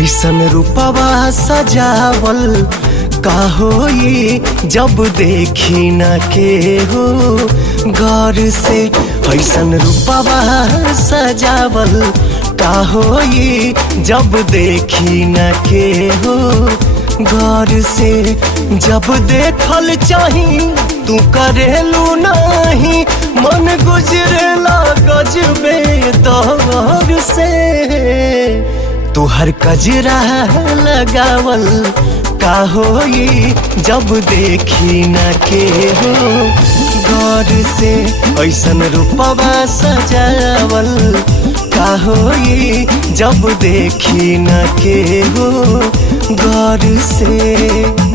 ऐसन रूपवा सजावल का होई जब देखी न के हो गौर से। ऐसन रूपवा सजावल का होई जब देखी न के हो गौर से। जब देखल चाही तू करेलू नहीं, मन गुजरेला गजबे दौर से। तुहर कजरा लगावल का होई जब देखी न के हो गौर से। ऐसन रूपवा सजावल का होई जब देखी न के हो गौर से।